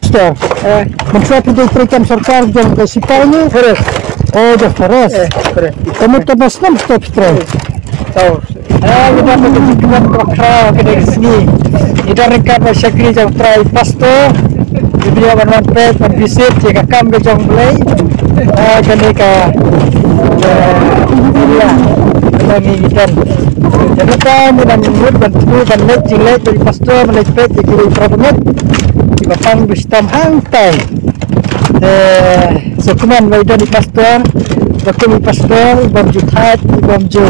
Star. Mensuap itu program sarkar jam ke sipalnya. Forest. Oh, dah forest. Forest. Kamu tebas nam stop stop. Tahu. Kita berjuang berkara ke sini. Kita rekap syakri jam try pasto. Dia wan pet wan visit jika kam ke jong play. Kene ka ya. Lagi kita. Jadi kan dan menurut bantu banlet jilek dari pasto banlet pet jadi problem. Bapang bistam hantai. Sokuman waidan di pastor, bakal di pastor, bamju hat, bamju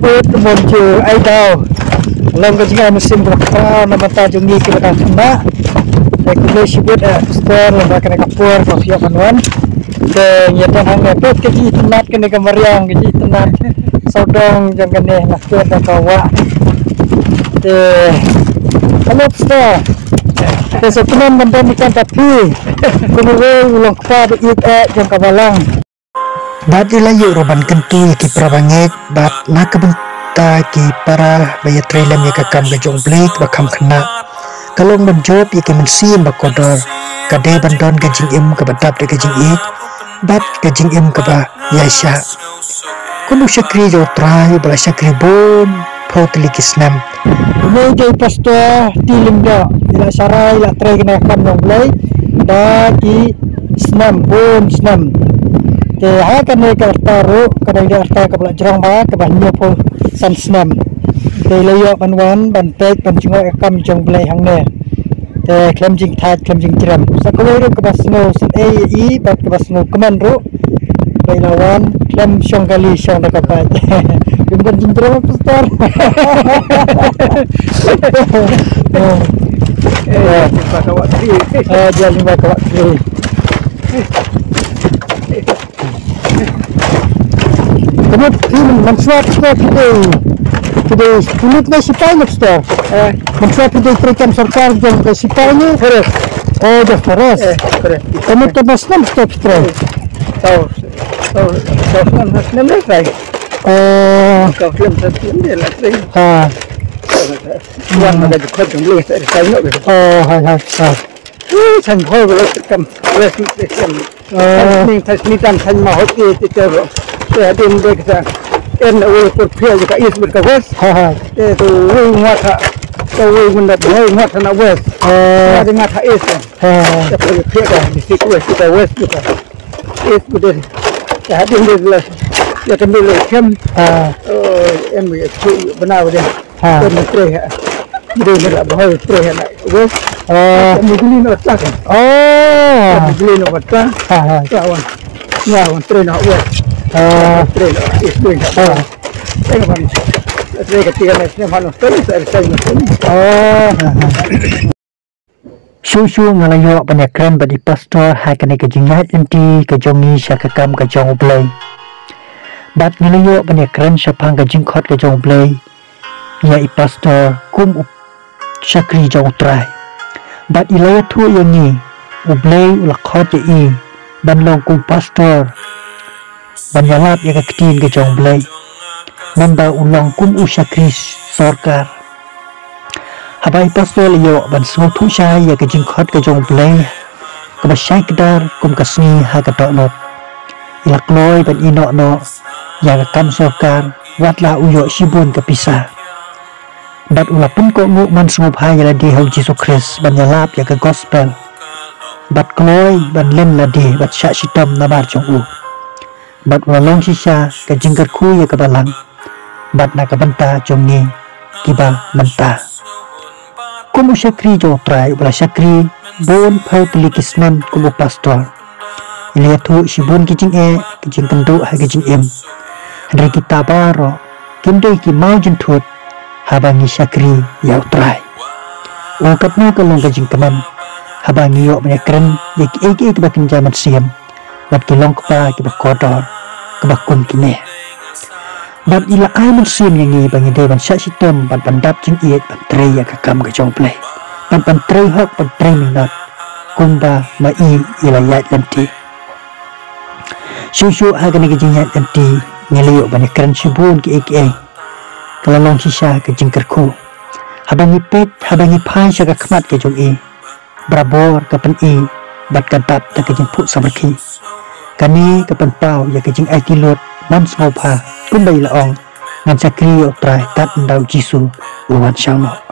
put, bamju aidau. Long kerja musim berapa nama tajungi kita kan kena. Kemudian sibuk pastor, lomba kena kapur, kafia kanuan. Nyata hang pet keji tenat kena kemariang, keji tenat saudong jangan kena nakir dan kawa. Halo pastor. Sesuatu benda ikan tapi kemudian ulang kepada ikat jam kabalang. Bat ilayu roban kentu ki prabangek bat nak benta ki para bayat trailam ya kakam gajong blake bakam kena. Kalau menjawab ya ki mensim bakodor kade bandon gajing im ke batap de gajing ik bat gajing im ke ba yasha. Kunu syakri jo trai bala syakri bon potli kisnam. Ini jadi pastor tilim dia. Ila sarai ila tray kena kam yang belai dah ki senam bom senam te akan mereka taruh kadang dia arta ke belak jerang ba ke banyo pol san senam te layo banwan bantek banjingo kam jong belai hang ne te klem jing that klem jing tiram sakolo ro ke basno sin ai bat ke basno keman ro bailawan klem syong kali syong dak apa bukan jing tiram pastor. Dia lima kawat kiri. Kemudian mensuap kita kulit nasi payah star. Mensuap itu program sarkar jam ke sipalnya. Forest. Oh, dah forest. Forest. Kamu tebas nam stop star. Tahu. Nam lagi. Kau film dia lagi. Yang ada di kota yang boleh saya nak. Oh, hai.ฉันพ่อก็เลยทำเรื่องนี่ถ้ามีการทันมาหกปีจะเจอแต่เดินเด็กจะเอ็นเอาไว้ปวดเพี้ยอยู่กับอีสบุตรกับเวสแต่ตัววิ่งวัดอะตัววิ่งมันแบบวิ่งวัดนะเวสมาถึงมาท่าอีสจะปวดเพี้ยกันดิสิเวสกับเวสอยู่กับอีสบุตรแต่เดินเด็กเลยจะทำเลยเข้มเอ็นมีช่วยบรรดาเลยเป็นมันเตะdia nak bawa terus nak wes mungkin nak tak mungkin nak tak kawan terus nak wes terus itu nak tengok mana terus ketika nak mana terus saya susu ngalayo penyakan bagi pastor hakane kejingat enti kejongi syakakam kejong ublay bat ngalayo penyakan syapang kejing khot kejong ublay ya i pastor kum syakri jauh try bat ilaya tu yang ni ublay ulakot ya i ban long kum pastor ban yalap ya ketin ke jauh ublay nanda ulang kum syakri sarkar habai pastor liyo ban semua tu syai ya ke jingkot ke jauh ublay ke basyai kedar kum kasni ha ketok not ilak loy ban inok no ya ke kam sarkar watlah uyo sibun kepisah bat ulapan ko ngu man sumup haya ladi hau Jesus Christ ban yalap ya ke gospel bat kloy ban lem ladi bat syak sitam nabar jong u bat ulalong sisa ke jingkar ku ya ke balang bat na ke benta jong ni kiba benta kumu syakri jo trai bala syakri bon phau pelikisnan kumu pastor ilia tu sibun kijing kijing kendu hai kijing em hari kita baro kimdei ki mau jentut habangi syakri yau trai ungkap nu kalong kajing keman habangi yau menyakren yaki eki kebakin jamat siam bat kilong kepa kebakodor kebakun kine bat ila aiman siam yangi bangi dewan syak sitam ban pandap jing iet ban trei ya kakam kajong play ban trei hok ban trei minat kumba mai ila yat lanti susu hagani kajing yat lanti ngeliyo menyakren sibun ki eki kalau long sisa ke jingkerku habangi pet habangi pai syaga kemat ke jong Brabor kapan bat kadap ta kejing put samarki. Kani kapan pau ya kejing IT lot nan sngopha kumbai laong ngan sakri oprai tat ndau jisu uwan syamo.